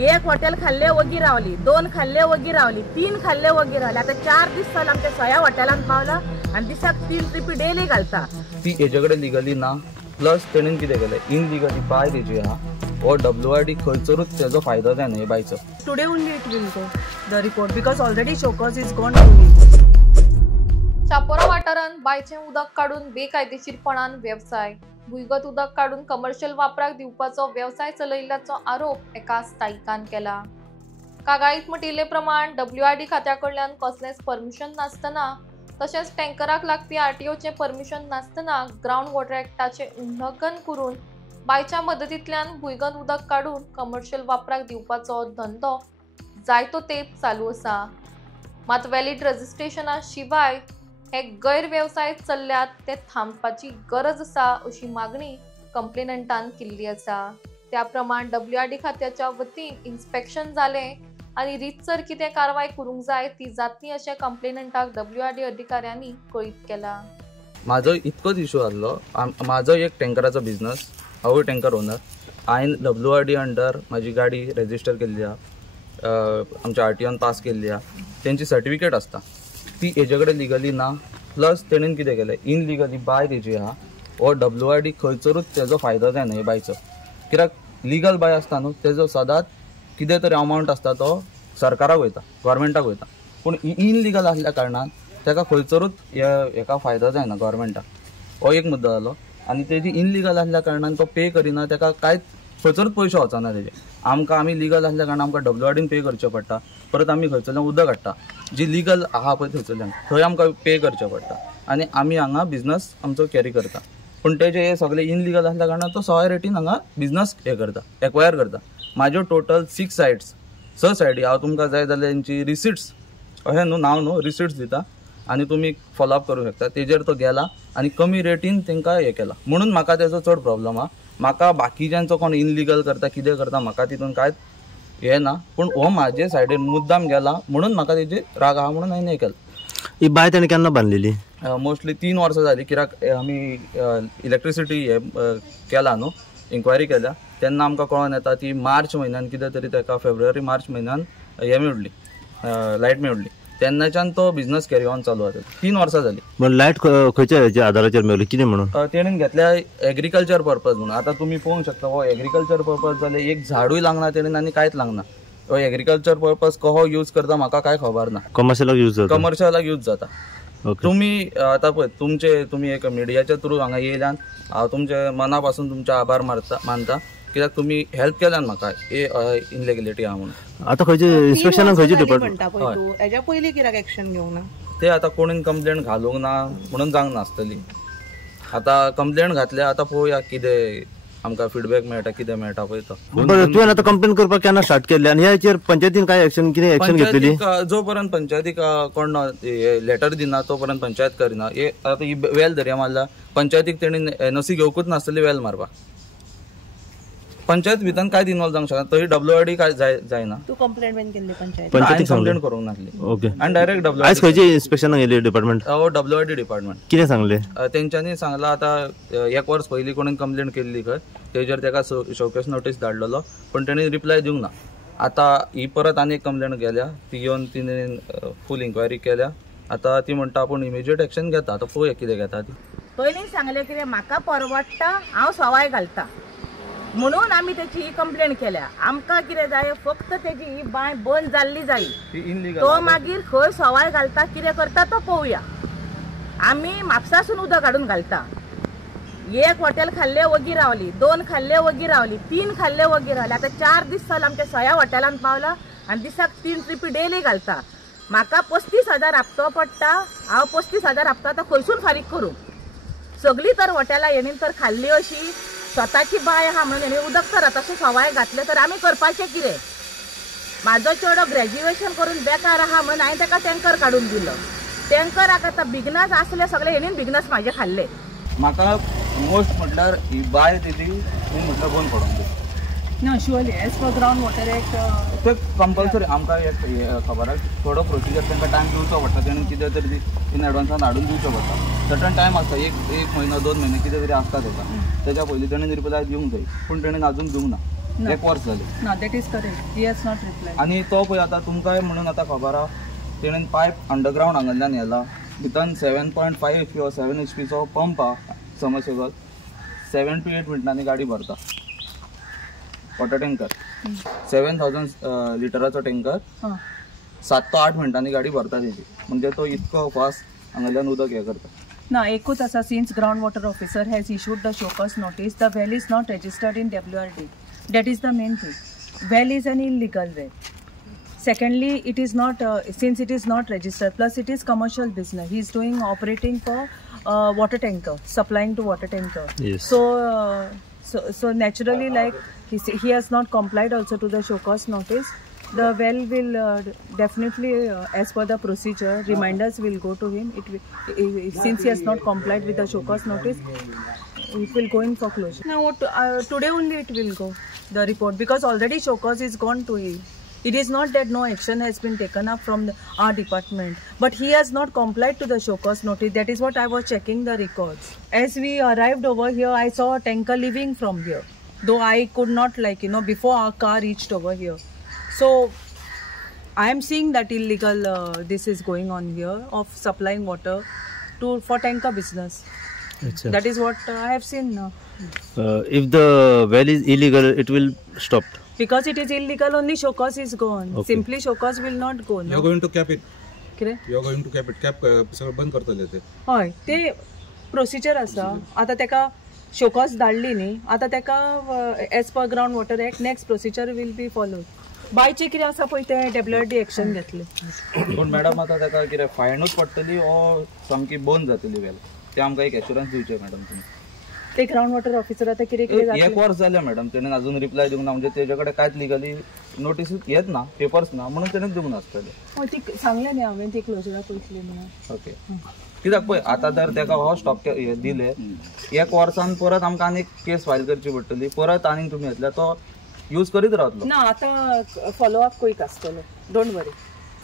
एक हॉटेल खाल्ले वगी रावली, 2 खाल्ले वगी रावली, 3 खाल्ले वगी रावली. आता 4 दीस जाले आमच्या सगळ्या हॉटेलांत पावला आणि दिसाक 3 ट्रिपी डेली घालता. ती हेजे कडेन लिगली ना, प्लस तेणेन कितें केलें इनलिगली बाय तेजी आहा वो WRD खंयसरूच तेजो फायदो जायना हे बायचो. Today only it will go the report because already Showcase is gone to it. Chapora वाठारांत बांयचें उदक काडून बेकायदेशीरपणान वेवसाय, भुंयगत उदक काडून कमर्शियल वापराक दिवपाचो वेवसाय चलयिल्ल्याचो आरोप एका स्थायिकान केला. कागाळीत म्हटिल्ले प्रमाण WRD खात्या कडल्यान कसलेंच परमिशन नासतना तशेंच टँकराक लागपी RTOचें परमिशन नासतना ग्रावंड वॉटर एक्टाचें उल्लंघन करून बांयच्या मदतींतल्यान भुंयगत उदक काडून कमर्शियल वापराक दिवपाचो धंदो जायतो तेंप चालू आसा. मात वॅलीड रजिस्ट्रेशना शिवाय हे गैरवेवसाय चल्ल्यात ते थांबपाची गरज आसा अशी मागणी कंप्लेनंटान केल्ली आसा. त्या प्रमाण WRD खात्याच्या वतीन इन्स्पेक्शन जालें आनी रितसर कितें कारवाय करूंक जाय ती जातली अशें कंप्लेनंटाक WRD अधिकाऱ्यांनी कळीत केला. म्हाजो इतकोच इशू आसलो. म्हाजो एक टँकराचो बिझनस, हांवूय टँकर ओनर. हांवें WRD अंडर म्हाजी गाडी रजिस्टर केल्ली आहा, आमच्या RTOन पास केल्ली आहा. तेंची सर्टिफिकेट आसता ती हेजे कडेन लिगली ना, प्लस तेणेन कितें केलें इनलिगली बाय तेजी आहा वो WRD खंयसरूच तेजो फायदो जायना हे बायचो. कित्याक लिगल बाय आसता न्हू तेजो सदांच कितें तरी अमावंट आसता तो सरकाराक वयता, गव्हर्मेंटाक वयता. पूण इनलिगल आसल्या कारणान ताका खंयसरूच हेका फायदो जायना गव्हर्मेंटाक. हो एक मुद्दो जालो. आनी तेजी इनलिगल आसल्या कारणान तो पे करिना, ताका कांयच खंयसरूच पयशे वचना तेजे. आमी लिगल आसल्या कारणान आमकां WRDन पे करचें पडटा. परत आमी खंयसरल्यान उदक हाडटा जी लिगल आहा पळय थंयसरल्यान, थंय आमकां पे करचें पडटा आनी आमी हांगा बिझनस आमचो कॅरी करता. पूण तेजे हे सगळे इनलिगल आसल्या कारणान तो सवाय रेटीन हांगा बिझनस हे करता, एक्वायर करता. म्हाज्यो टोटल 6 सायट्स, 6 सायटी हांव तुमकां जाय जाल्यार तेंची रिसिट्स, अशें न्हू नांव न्हू, रिसिट्स दिता आनी तुमी फॉलोअप करूंक शकता. तेजेर तो गेला आनी कमी रेटीन तांकां हे केला. म्हणून म्हाका तेजो चड प्रॉब्लम आहा. म्हाका बाकीच्यांचो कोण इनलिगल करता कितें करता म्हाका तितून कांयच हे ना, पूण हो म्हाजे सायडीन मुद्दाम गेला म्हणून म्हाका तेजे राग आहा म्हणून हांवें हें केलें. ही बाय ताणें केन्ना बांदलेली? मोस्टली 3 वर्सां जालीं. कित्याक आमी इलेक्ट्रिसिटी हे केला न्हू, इन्क्वायरी केल्या तेन्ना आमकां कळोन येता ती मार्च म्हयन्यान कितें तरी ताका फेब्रुवारी मार्च म्हयन्यान हे मेळ्ळी, लायट मेळ्ळी. तेन्नाच्यान तो बिझनस कॅरी ऑन चालू आसा. 3 वर्सां जालीं. पण लायट खंयच्या हेच्या आदाराचेर मेळ्ळी, कितें म्हणून? तेणेन घेतल्या एग्रीकल्चर पर्पज म्हणून. आतां तुमी पळोवंक शकता हो एग्रीकल्चर पर्पज जाल्यार एक झाडूय लागना तेणेन आनी कांयच लागना. हो एग्रीकल्चर पर्पज कसो यूज करता म्हाका कांय खबर ना. कमर्शियलाक यूज जाता? कमर्शियलाक यूज जाता. तुमी आतां पळय तुमी एक मिडियाच्या थ्रू हांगा येयल्यान हांव तुमचे मना पासून तुमचे आभार मानता. कित्याक तुमी हेल्प केल्यान म्हाका इनलिगलिटी आहा म्हणून. आतां खंयचे इन्स्पेक्शनाक खंयचे डिपार्टमेंट हेच्या पयलीं कित्याक एक्शन घेवंक ना? ते आतां कोणीन कंप्लेंट घालूंक ना म्हणून जावंक नासतली. आतां कंप्लेंट घातल्या आतां पळोवया कितें आमकां फीडबॅक मेळटा, कितें मेळटा पळय तो. तुवें आतां कंप्लेंट करपाक केन्ना स्टार्ट केल्ली आनी ह्या हेचेर पंचायतीन काय कितें एक्शन घेतलेली? जो पर्यंत पंचायतीक कोण लेटर दिना तो पर्यंत पंचायत करिना. आतां ही वेल धरया मारला, पंचायतीक तेणी NOC घेवकूच नासतली वेल मारपाक. पंचायत भितर कांयच इन्वॉल्व जावंक शकना. तरी WRD काय जायना. तू कंप्लेंट बीन केल्ली पंचायत? कंप्लेंट करूंक नासली. ओके. आनी डायरेक्ट WRD. आयज खंयचे इन्स्पेक्शनाक गेली डिपार्टमेंट? WRD department. कितें सांगलें? तेंच्यांनी सांगलां आतां 1 वर्स पयलीं कोणें कंप्लेंट केल्ली खंय तेजेर ताका शोकेस नोटीस धाडलेलो पण तेणी रिप्लाय दिवंक ना. आतां ही परत आनी एक कंप्लेंट गेल्या, ती येवन तिणेन फूल इन्क्वायरी केल्या. आतां ती म्हणटा आपूण इमिजिएट एक्शन घेता. आतां पळोवया कितें घेता ती. पयलीं सांगलें कितें म्हाका परवडटा, हांव सवाय घालता म्हणून आमी तेची ही कंप्लेंट केल्या. आमकां कितें जाय, फक्त तेजी ही बांय बंद जाल्ली जाय. तो मागीर खंय सवाय घालता, कितें करता तो पळोवया. आमी म्हापसासून उदक हाडून घालता. 1 हॉटेल खाल्ले वगी रावली, 2 खाल्ले वगी रावली, 3 खाल्ले वगी रावली. आता 4 दीस जाले आमच्या सगळ्या हॉटेलांत पावला आनी दिसाक 3 ट्रिपी डेली घालता. म्हाका 35,000 हापतो पडटा. हांव 35,000 हापता आतां खंयसून फारीक करूं? सगळीं तर हॉटेलां हेणीन तर खाल्ली अशी. स्वताची बाय आहा म्हणून हेणी उदक तर तशें सवाय घातलें तर आमी करपाचें कितें? म्हाजो चेडो ग्रॅज्युएशन करून बेकार आहा म्हणून हांवें ताका टँकर काडून दिलो. टँकराक आतां बिगनस आसले सगळे हेणीन बिगनस म्हाजे खाल्ले. म्हाका मोस्ट म्हटल्यार ही बाय तेजी म्हटल्यार बंद पडोंक जाय. No, surely, as per ground water act. ते कंपल्सरी आमकां एक खबर आसा. थोडो प्रोसिजर तांकां टायम दिवचो पडटा. तेणें कितें तरी इन एडवान्सान हाडून दिवचो पडटा. सर्टन टायम आसता, एक म्हयनो 2 म्हयने कितें तरी आसता ताका. तेच्या पयलीं तेणेन रिप्लाय दिवंक जाय. पूण तेणेन आजून दिवंक ना. No. 1 वर्ष जाली No, that is correct. He has not replied. आणि तो पळय आता तुमकांय म्हणून आता खबर हा तेणेन पायप अंडरग्राउंड हांगाल्यान येला भितन 7.5 HP or 7 HP चो पंप हा समरसेबल 7 to 8 मिनटांनी गाडी भरता वॉटर टँकर 7000 लिटराचो टँकर हां 7 to 8 मिनटांनी गाडी भरता तेजी म्हणजे तो इतको फास्ट हांगाल्यान उदक हे करता ना एकूच आसा since groundwater officer has issued the show cause notice, the well is not registered in WRD. That is the main thing. Well is an illegal well. Secondly, it is not since it is not registered. Plus, it is commercial business. He is doing operating for water tanker, supplying to water tanker. Yes. So naturally, like he has not complied also to the show cause notice. The well will definitely, as per the procedure, reminders will go to him. Since he has not complied with the show cause notice, it will go in for closure. Now, today only it will go, the report, because already show cause is gone to him. It is not that no action has been taken up from our department, but he has not complied to the show cause notice. That is what I was checking the records. As we arrived over here, I saw a tanker leaving from here, though I could not, before our car reached over here. So I am seeing that illegal this is going on here of supplying water for tanker business. Achha. That is what I have seen now. If the well is illegal, it will stop. Because it is illegal, only show cause is gone. Okay. Simply show cause will not go. You No? are going to cap it. कितें? You are going to cap it. Cap सगळं बंद करतले ते. हय ते procedure आसा आतां तेका शोकॉस धाडली न्ही आतां तेका as per ground water act next procedure will be follow बायचे कितें आसा पळय ते WRD एक्शन घेतले पण मॅडम आता ताका कितें फायनूच पडटली ओ सामकी बंद जातली वेल ते आमकां एक एश्युरन्स दिवचे मॅडम तुम्ही ते ग्राउंड वॉटर ऑफिसर आतां कितें कितें 1 जातलें वर्ष जालें मॅडम तेणेन अजून रिप्लाय दिवंक ना म्हणजे तेजेकडे कांयच लिगली नोटीसूच येत ना पेपर्स ना म्हणून तेणेन दिवंक नासतले हय ती सांगलें न्ही हांवें ती क्लोजराक वयतली म्हणून ओके कित्याक पळय आतां जर ताका हो स्टॉप दिले 1 वर्सान परत आमकां आनीक केस फायल करची पडटली परत आनीक तुमी घेतल्या तो यूज करीत रावतलो ना आतां फॉलो अप क्वीक आसतलो डोंट वरी